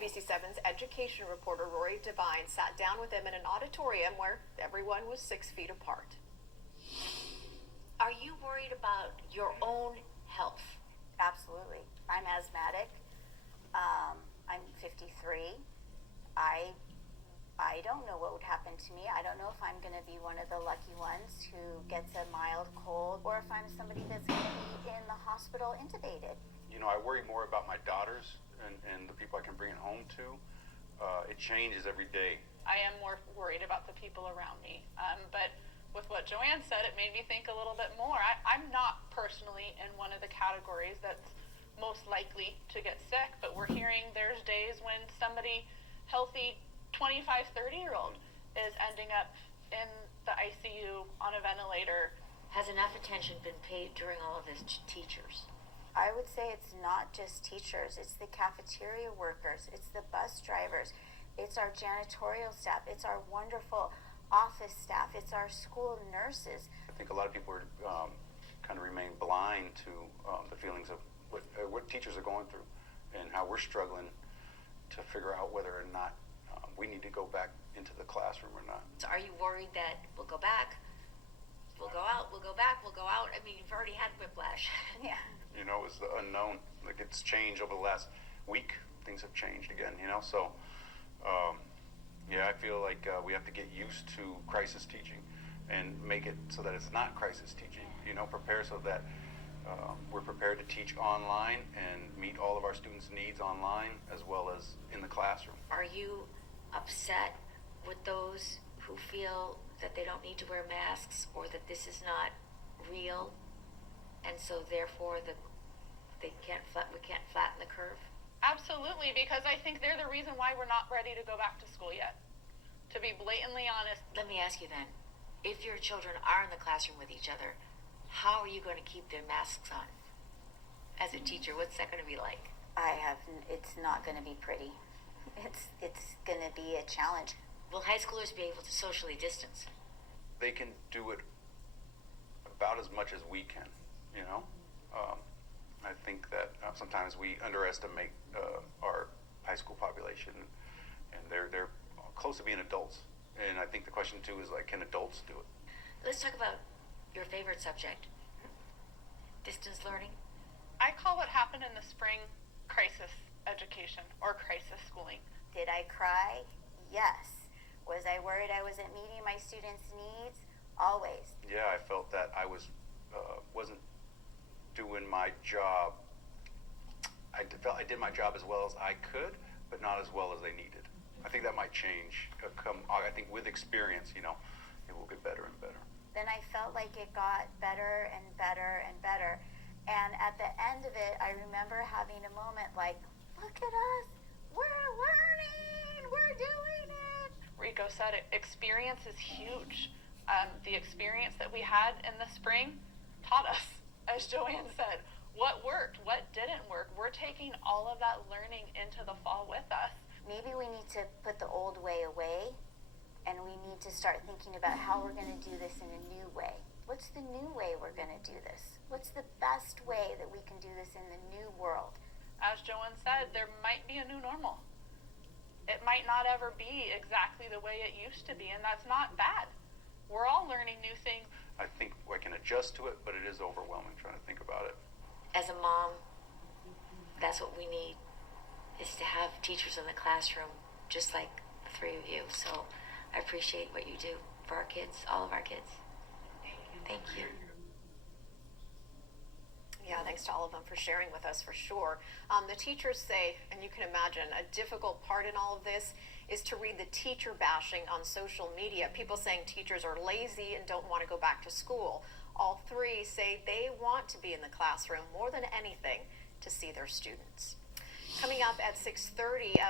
NBC7's education reporter Rory Devine sat down with them in an auditorium where everyone was 6 feet apart. Are you worried about your own health? Absolutely. I'm asthmatic. I'm 53. I don't know what would happen to me. I don't know if I'm going to be one of the lucky ones who gets a mild cold, or if I'm somebody that's going to be in the hospital intubated. You know, I worry more about my daughters and the people I can bring it home to. It changes every day. I am more worried about the people around me. But with what Joanne said, it made me think a little bit more. I'm not personally in one of the categories that's most likely to get sick, but we're hearing there's days when somebody healthy 25, 30-year-old is ending up in the ICU on a ventilator. Has enough attention been paid during all of this to teachers? I would say it's not just teachers. It's the cafeteria workers. It's the bus drivers. It's our janitorial staff. It's our wonderful office staff. It's our school nurses. I think a lot of people are kind of remain blind to the feelings of what teachers are going through and how we're struggling to figure out whether or not we need to go back into the classroom or not. So are you worried that we'll go back, we'll go out, we'll go back, we'll go out? I mean, you've already had whiplash. Yeah. You know, it's the unknown. Like, it's changed over the last week. Things have changed again, you know? So, yeah, I feel like we have to get used to crisis teaching and make it so that it's not crisis teaching, you know, prepare so that we're prepared to teach online and meet all of our students' needs online as well as in the classroom. Are you upset with those who feel that they don't need to wear masks or that this is not real, and so therefore we can't flatten the curve? Absolutely, because I think they're the reason why we're not ready to go back to school yet. To be blatantly honest. Let me ask you then, if your children are in the classroom with each other, how are you going to keep their masks on? As a teacher, what's that going to be like? It's not going to be pretty. It's going to be a challenge. Will high schoolers be able to socially distance? They can do it about as much as we can, you know? I think that sometimes we underestimate our high school population, and they're close to being adults. And I think the question too is, like, can adults do it? Let's talk about your favorite subject, distance learning. I call what happened in the spring crisis education or crisis schooling. Did I cry? Yes. Was I worried I wasn't meeting my students' needs? Always. Yeah, I felt that I wasn't doing my job. I felt I did my job as well as I could, but not as well as they needed. I think that might change. I think with experience, you know, it will get better and better. Then I felt like it got better and better and better. And at the end of it, I remember having a moment like, look at us, we're learning, we're doing it. Rico said it, experience is huge. The experience that we had in the spring taught us, as Joanne said, what worked, what didn't work. We're taking all of that learning into the fall with us. Maybe we need to put the old way away, and we need to start thinking about how we're going to do this in a new way. What's the new way we're going to do this? What's the best way that we can do this in the new world? As Joanne said, there might be a new normal. It might not ever be exactly the way it used to be, and that's not bad. We're all learning new things. I think I can adjust to it, but it is overwhelming trying to think about it. As a mom, that's what we need, is to have teachers in the classroom just like the three of you. So I appreciate what you do for our kids, all of our kids. Thank you. Yeah, thanks to all of them for sharing with us, for sure. The teachers say, and you can imagine, a difficult part in all of this is to read the teacher bashing on social media. People saying teachers are lazy and don't want to go back to school. All three say they want to be in the classroom more than anything to see their students. Coming up at 6:30.